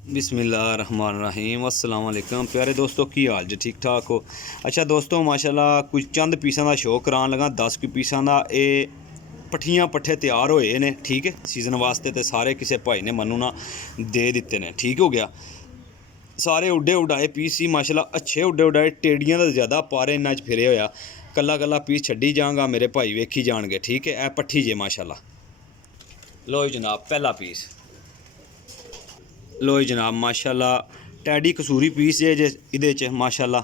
बिस्मिल्लाहिर्रहमानिर्रहीम अस्सलाम वालेकुम प्यारे दोस्तों की हाल जी ठीक ठाक हो। अच्छा दोस्तों माशाल्लाह कुछ चंद पीसां दा शो करान लगा 10 पीसां दा पट्ठियां पट्ठे तैयार होए ने ठीक है सीजन वास्ते ते सारे किसी भाई ने मनु ना दे दिते ने ठीक हो गया। सारे उड्डे उड़ाए पीस ही माशाल्लाह अच्छे उड्डे उड़ाए टेड़ियां दा ज़्यादा पारे इन्ना च फिरे होया कल्ला कल्ला पीस छड्डी जांगा मेरे भाई वेखी जाणगे ठीक है। ए पट्ठी जे माशाल्लाह लो जनाब पहला पीस लो जनाब माशाल्लाह टैडी कसूरी पीस जे इहदे च माशाल्लाह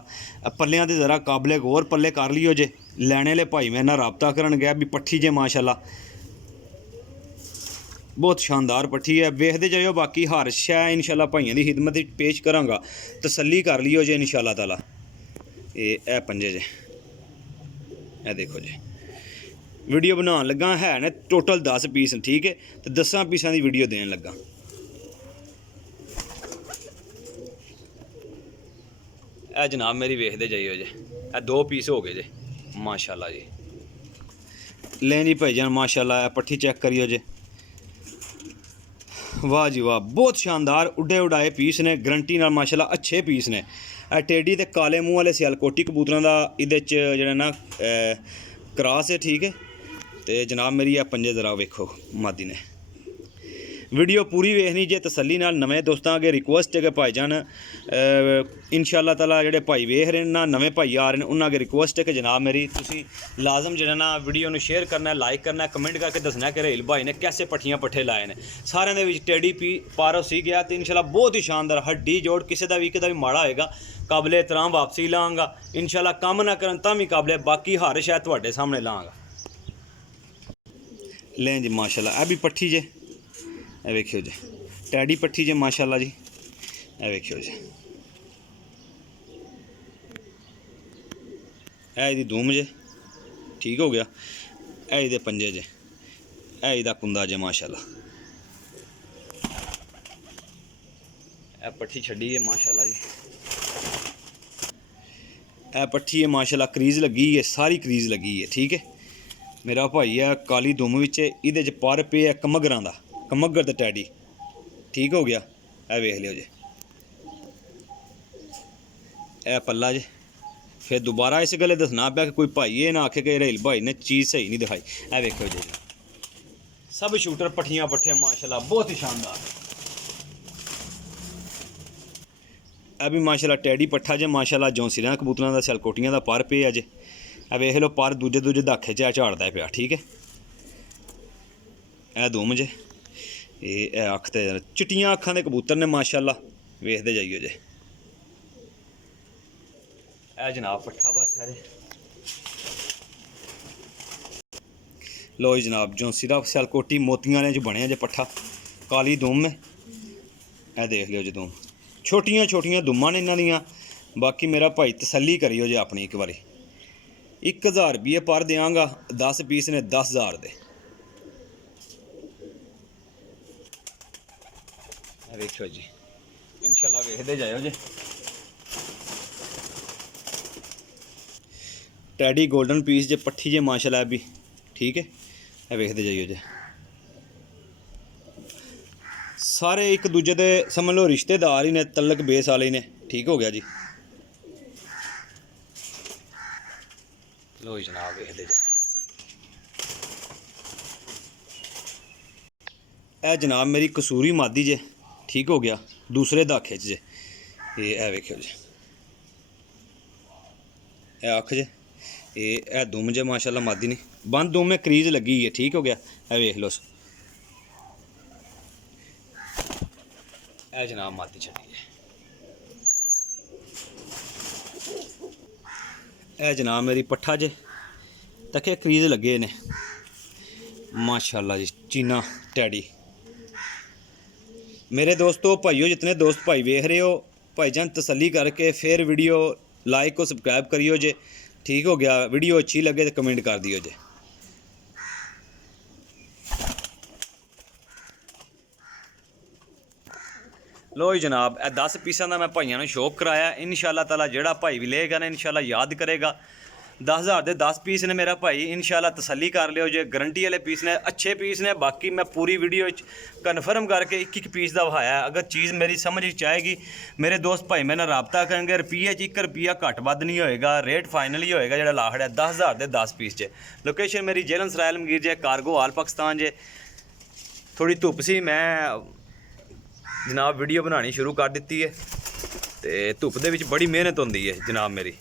पल्लियां ते ज़रा काबले गौर पल्ले कर लियो जे लैने आह्ले भाई मेरे नाल राबता करन गया भी पट्ठी जे माशाल्लाह बहुत शानदार पट्ठी है वेखदे जाओ बाकी हर शै इंशाल्लाह भाइयों की खिदमत पेश करांगा तसल्ली कर लियो जे इंशाल्लाह ताला। ए पंजे जे ए देखो जी वीडियो बनाने लगा है ने टोटल 10 पीस ठीक है तो 10 पीसा की वीडियो देन लगा। ए जनाब मेरी वेखदे जाइयो जे ए 2 पीस हो गए जे माशाल्लाह जी लें जी भाईजान माशाल्लाह पट्ठी चेक करियो जे वाह जी वाह बहुत शानदार उड्डे उड़ाए पीस ने गरंटी नाल माशाल्लाह अच्छे पीस ने। टेडी ते काले मूँह वाले सियालकोटी कबूतरां दा इहदे च जेह्ड़ा ना क्रॉस है ठीक है। तो जनाब मेरी पंजे ज़रा वेखो मादी ने वीडियो पूरी वेखनी जे तसल्ली नाल नवें दोस्तों अगे रिक्वेस्ट है कि भाईजान इंशाल्लाह ताला जेह्ड़े भाई वेख रहे ना नवें भाई आ रहे हैं उन्होंने अगे रिक्वेस्ट है कि जनाब मेरी तुसी लाजम जो ना वीडियो में शेयर करना है लाइक करना है कमेंट करके दसना कि रेल भाई ने कैसे पट्ठियां पट्ठे लाए हैं सारे दे टेडी पी पारो सी गया तो इंशाल्लाह बहुत ही शानदार हड्डी जोड़ किसी का भी माड़ा होएगा काबले एहतराम वापसी लाँगा इंशाल्लाह कम ना करन तां भी काबले बाकी हर शायद तुहाडे सामने लाँगा। लें जी माशाल्लाह ए भी पट्ठी जे ए वेखियो जी टैडी पट्ठी जे माशाल्लाह जी ए वेखियो जी ए इहदी दूम जे ठीक हो गया ए इहदे पंजे जे ए इहदा कुंदा जे माशाल्लाह ए पट्ठी छड्डी है माशाल्लाह जी ए पट्ठी है माशाल्लाह क्रीज लगी है सारी क्रीज लगी है ठीक है। मेरा भाई है काली दुम विच इहदे च पर पे है कमगरां दा कमगर ते टैडी ठीक हो गया ए वेख लियो जे ए पल्ला जे फिर दोबारा इस गल्ले दसना पाया कि कोई भाई ये ना आखे कि रेल भाई ने चीज़ सही नहीं दिखाई ए वेखो जी सब शूटर पट्ठियां पट्ठे माशाल्लाह बहुत ही शानदार ए भी माशाल्लाह टैडी पट्ठा जे माशाल्लाह जौंसियां कबूतरां दा सियालकोटियां दा पर पे अजे ए वेख लो पर दूजे दाखे च झाड़दा पिया ठीक है। ए दुम जे ए अख ते चिट्टियां अखां दे कबूतर ने माशाल्लाह वेखदे जाइयो जे ए जनाब पट्ठा बैठा दे लो जनाब जौंसी दा सियालकोटी मोतियां वाले च बने जे पट्ठा काली दुम ए देख लियो जी दुम छोटियां छोटियां दुम्मां ने इन्हां दियां बाकी मेरा भाई तसल्ली करियो जे अपनी एक बारी 1000 रुपये पर देंगा 10 पीस ने 10,000 दे वेखो जी इंशाल्लाह वेखदे जाओ जी टैडी गोल्डन पीस जे पट्ठी जे माशाल्लाह भी ठीक है वेखदे जाइयो जे सारे एक दूजे दे समझ लो रिश्तेदार ही ने तलक बेस वाले ने ठीक हो गया जी। लो जनाब वेखदे जा ए जनाब मेरी कसूरी मादी जे ठीक हो गया दूसरे दाखे जे ए वेखियो जी ए अख जे ए दुम जे माशाल्लाह मादी ने बंद दुम में क्रीज लगी है ठीक हो गया ए वेख लो ए जनाब मादी छड़ी है ए जनाब मेरी पट्ठा जे तके क्रीज लगे ने माशाल्लाह जी चीना टैडी मेरे दोस्तों भाइयों जितने दोस्त भाई वेख रहे हो भाईजान तसल्ली करके फिर वीडियो लाइक और सब्सक्राइब करियो जे ठीक हो गया वीडियो अच्छी लगे तो कमेंट कर दियो जे। लो जी जनाब ए 10 पीसा का मैं भाइयों ने शौक कराया इंशाल्लाह ताला जेड़ा भाई भी लेगा ना इंशाल्लाह याद करेगा 10,000 ਦੇ 10 ਪੀਸ ਨੇ ਮੇਰਾ ਭਾਈ, ਇਨਸ਼ਾਅੱਲਾ ਤਸੱਲੀ ਕਰ ਲਿਓ ਜੇ। ਗਰੰਟੀ ਵਾਲੇ ਪੀਸ ਨੇ, ਅੱਛੇ ਪੀਸ ਨੇ। ਬਾਕੀ ਮੈਂ ਪੂਰੀ ਵੀਡੀਓ ਵਿੱਚ ਕਨਫਰਮ ਕਰਕੇ ਇੱਕ ਪੀਸ ਦਾ ਵਹਾਇਆ। ਅਗਰ ਚੀਜ਼ ਮੇਰੀ ਸਮਝ ਵਿੱਚ ਆਏਗੀ ਮੇਰੇ ਦੋਸਤ ਭਾਈ ਮੇਰੇ ਨਾਲ ਰਾਬਤਾ ਕਰਨਗੇ। ਰੁਪਈਏ 'ਚ 1 ਰੁਪਈਆ ਘੱਟ ਵੱਧ ਨਹੀਂ ਹੋਏਗਾ, ਰੇਟ ਫਾਈਨਲ ਹੀ ਹੋਏਗਾ ਜਿਹੜਾ ਲਾਹੜ ਹੈ 10,000 ਦੇ 10 ਪੀਸ 'ਚ। ਲੋਕੇਸ਼ਨ ਮੇਰੀ ਜੇਲਮ ਸਰਾਇਲ ਮਗੀਰ ਜੇ, ਕਾਰਗੋ ਆਲ ਪਾਕਿਸਤਾਨ ਜੇ। ਥੋੜੀ ਧੁੱਪ ਸੀ, ਮੈਂ ਜਨਾਬ ਵੀਡੀਓ ਬਣਾਉਣੀ ਸ਼ੁਰੂ ਕਰ ਦਿੱਤੀ ਹੈ ਤੇ ਧੁੱਪ ਦੇ ਵਿੱਚ ਬੜੀ ਮਿਹਨਤ ਹੁੰਦੀ ਹੈ ਜਨਾਬ ਮੇਰੀ।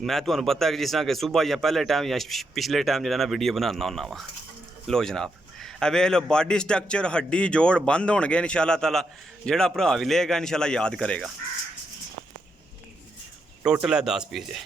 ਮੈਂ ਤੁਹਾਨੂੰ ਪਤਾ ਹੈ ਕਿ ਜਿਸ ਤਰ੍ਹਾਂ ਕਿ ਸਵੇਰ ਜਾਂ ਪਹਿਲੇ ਟਾਈਮ ਜਾਂ ਪਿਛਲੇ ਟਾਈਮ ਜਿਹੜਾ ਨਾ ਵੀਡੀਓ ਬਣਾਉਣਾ ਹੁੰਦਾ ਵਾ। ਲੋ ਜਨਾਬ ਇਹ ਵੇਖ ਲਓ, ਬਾਡੀ ਸਟਰਕਚਰ, ਹੱਡੀ ਜੋੜ ਬੰਦ ਹੋਣਗੇ ਇਨਸ਼ਾਅੱਲਾ ਤਾਲਾ। ਜਿਹੜਾ ਭਰਾ ਵੀ ਲਏਗਾ ਇਨਸ਼ਾਅੱਲਾ ਯਾਦ ਕਰੇਗਾ। ਟੋਟਲ ਹੈ 10 ਪੀਸ ਜੇ।